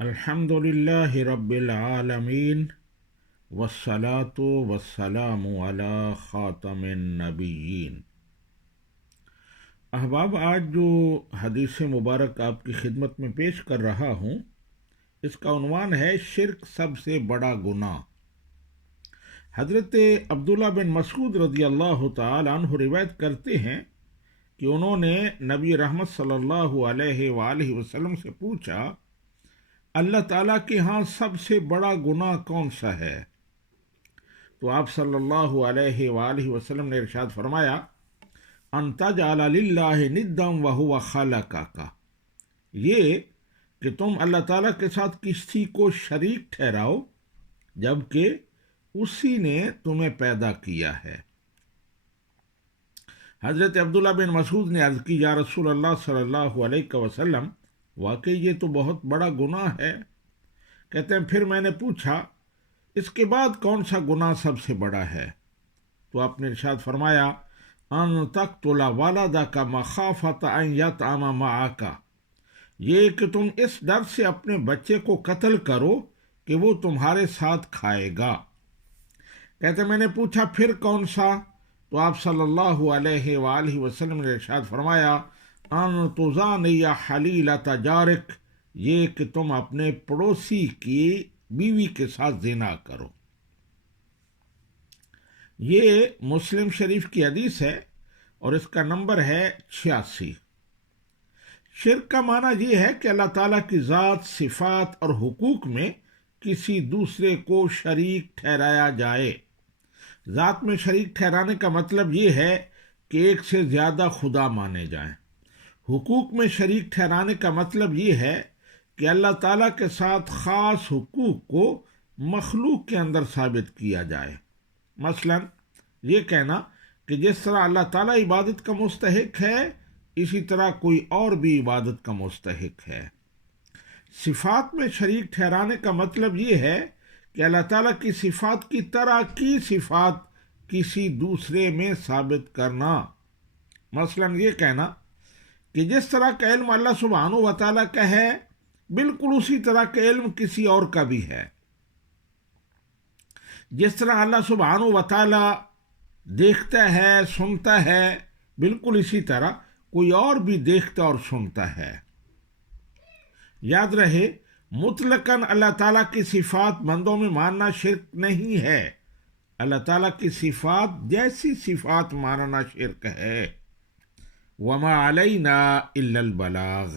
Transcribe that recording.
الحمد للہ رب العالمین والصلاة والسلام علی خاتم النبیین۔ احباب، آج جو حدیث مبارک آپ کی خدمت میں پیش کر رہا ہوں، اس کا عنوان ہے شرک سب سے بڑا گناہ۔ حضرت عبداللہ بن مسعود رضی اللہ تعالی عنہ روایت کرتے ہیں کہ انہوں نے نبی رحمت صلی اللہ علیہ وآلہ وسلم سے پوچھا، اللہ تعالیٰ کے ہاں سب سے بڑا گناہ کون سا ہے؟ تو آپ صلی اللہ علیہ وآلہ وسلم نے ارشاد فرمایا، ان تجعل للہ ندا وہو خلقک، یہ کہ تم اللہ تعالیٰ کے ساتھ کسی کو شریک ٹھہراؤ جبکہ اسی نے تمہیں پیدا کیا ہے۔ حضرت عبداللہ بن مسعود نے عرض کی، یا رسول اللہ صلی اللہ علیہ وسلم، واقعی یہ تو بہت بڑا گناہ ہے۔ کہتے ہیں پھر میں نے پوچھا، اس کے بعد کون سا گناہ سب سے بڑا ہے؟ تو آپ نے ارشاد فرمایا، ان تقتل ولدک مخافۃ ان یطعم معک، یہ کہ تم اس ڈر سے اپنے بچے کو قتل کرو کہ وہ تمہارے ساتھ کھائے گا۔ کہتے میں نے پوچھا پھر کون سا؟ تو آپ صلی اللہ علیہ وآلہ وسلم نے ارشاد فرمایا، ان تزانی حلیلۃ جارک، یہ کہ تم اپنے پڑوسی کی بیوی کے ساتھ زنا کرو۔ یہ مسلم شریف کی حدیث ہے اور اس کا نمبر ہے 86۔ شرک کا معنی یہ ہے کہ اللہ تعالیٰ کی ذات، صفات اور حقوق میں کسی دوسرے کو شریک ٹھہرایا جائے۔ ذات میں شریک ٹھہرانے کا مطلب یہ ہے کہ ایک سے زیادہ خدا مانے جائیں۔ حقوق میں شریک ٹھہرانے کا مطلب یہ ہے کہ اللہ تعالیٰ کے ساتھ خاص حقوق کو مخلوق کے اندر ثابت کیا جائے۔ مثلا یہ کہنا کہ جس طرح اللہ تعالیٰ عبادت کا مستحق ہے، اسی طرح کوئی اور بھی عبادت کا مستحق ہے۔ صفات میں شریک ٹھہرانے کا مطلب یہ ہے کہ اللہ تعالیٰ کی صفات کی طرح کی صفات کسی دوسرے میں ثابت کرنا۔ مثلا یہ کہنا کہ جس طرح کا علم اللہ سبحانہ و تعالیٰ کا ہے، بالکل اسی طرح کا علم کسی اور کا بھی ہے۔ جس طرح اللہ سبحانہ و تعالیٰ دیکھتا ہے، سنتا ہے، بالکل اسی طرح کوئی اور بھی دیکھتا اور سنتا ہے۔ یاد رہے، مطلقاً اللہ تعالیٰ کی صفات بندوں میں ماننا شرک نہیں ہے، اللہ تعالیٰ کی صفات جیسی صفات ماننا شرک ہے۔ وما علینا الا البلاغ۔